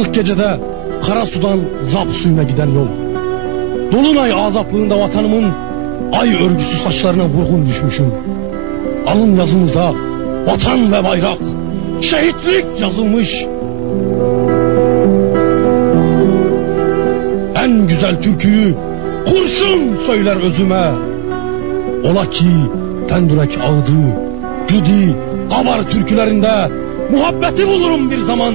Karanlık gecede kara sudan zap suyuna giden yol. Dolunay azaplığında vatanımın ay örgüsü saçlarına vurgun düşmüşüm. Alın yazımızda vatan ve bayrak, şehitlik yazılmış. En güzel türküyü kurşun söyler özüme. Ola ki tendürek ağdı, cudi, kabar türkülerinde muhabbeti bulurum bir zaman.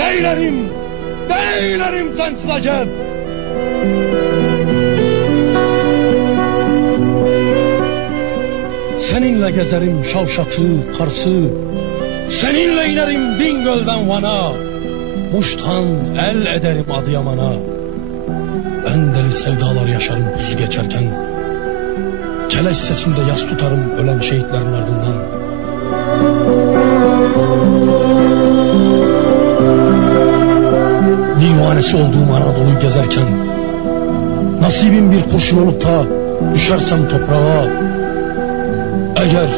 neylerim neylerim sensiz acep Seninle gezerim Şavşat'ı, Kars'ı Seninle inerim Bingöl'den Van'a. Muş'tan el ederim Adıyaman'a. En deli sevdalar yaşarım kuzu geçerken. Keleş sesinde yas tutarım ölen şehitlerin ardından Divanesi olduğum Anadolu'yu gezerken Nasibim bir kurşun olup da düşersem toprağa eğer,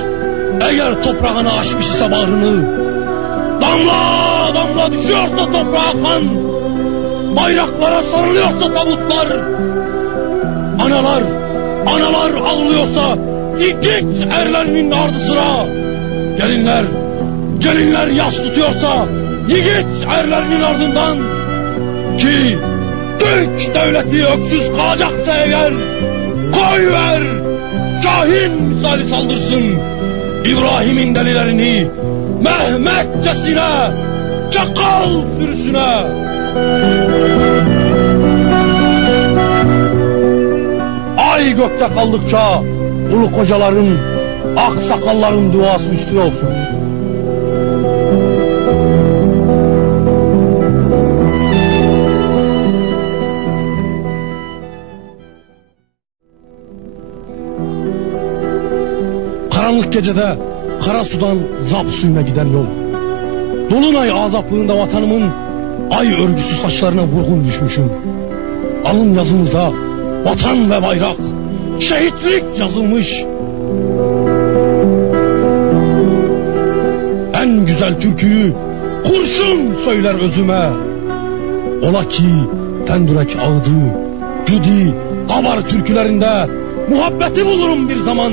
eğer toprağına aşmış ise bağrını, damla damla düşüyorsa toprağa kan, bayraklara sarılıyorsa tabutlar, analar, analar ağlıyorsa git erlerinin ardı sıra, gelinler, gelinler yas tutuyorsa yiğit erlerinin ardından ki Türk devleti öksüz kalacaksa eğer koy ver kahin misali saldırsın İbrahim'in delilerini Mehmetçesine çakal sürüsüne Ay gökte kaldıkça ulu kocaların ak sakalların duası üstü olsun. Karanlık gecede kara sudan zap suyuna giden yol. Dolunay azaplığında vatanımın ay örgüsü saçlarına vurgun düşmüşüm. Alın yazımızda vatan ve bayrak, şehitlik yazılmış. En güzel türküyü kurşun söyler özüme. Ola ki tendürek ağdı, cudi, kabar türkülerinde muhabbeti bulurum bir zaman.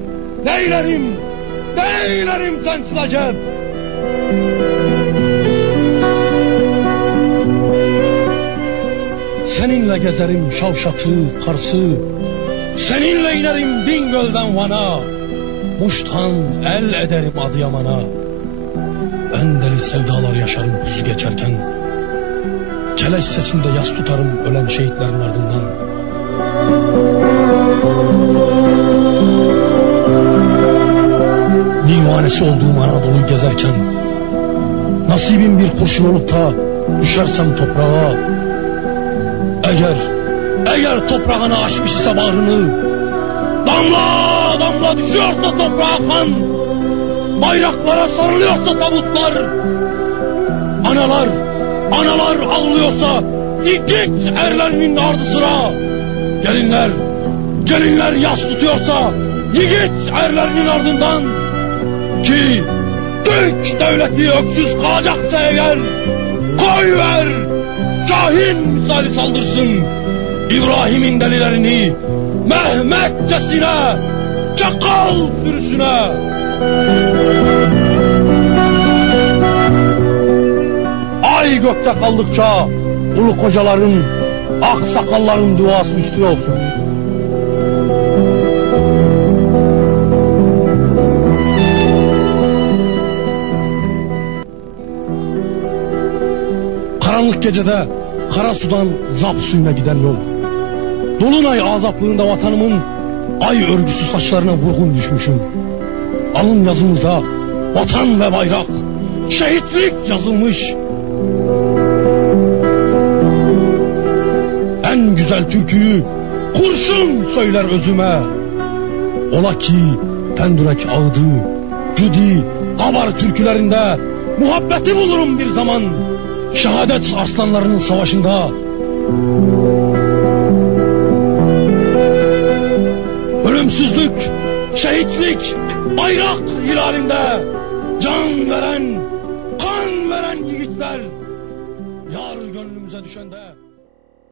neylerim? Neylerim sensiz acep Seninle gezerim Şavşat'ı, Kars'ı Seninle inerim Bingöl'den Van'a. Muş'tan el ederim Adıyaman'a. En deli sevdalar yaşarım kuzu geçerken. Keleş sesinde yas tutarım ölen şehitlerin ardından. Divanesi olduğum Anadolu'yu gezerken Nasibim bir kurşun olup da düşersem toprağa Eğer, eğer toprağına açmış ise bağrını Damla damla düşüyorsa toprağa kan Bayraklara sarılıyorsa tabutlar Analar, analar ağlıyorsa Git erlerinin ardı sıra Gelinler, gelinler yas tutuyorsa Yiğit erlerinin ardından Ki Türk devleti öksüz kalacaksa eğer Koy ver Kahin misali saldırsın. İbrahim'in delilerini Mehmetçesine Çakal sürüsüne. Ay gökte kaldıkça Ulu kocaların Ak sakalların duası üstü olsun Karanlık gecede kara sudan zap suyuna giden yol. Dolunay azaplığında vatanımın ay örgüsü saçlarına vurgun düşmüşüm. Alın yazımızda vatan ve bayrak, şehitlik yazılmış. En güzel türküyü kurşun söyler özüme. Ola ki Tendürek ağıdı, Cudi, Kabar türkülerinde muhabbeti bulurum bir zaman. Şehadet aslanlarının savaşında. Ölümsüzlük, şehitlik, bayrak hilalinde can veren, kan veren yiğitler. Yar gönlümüze düşende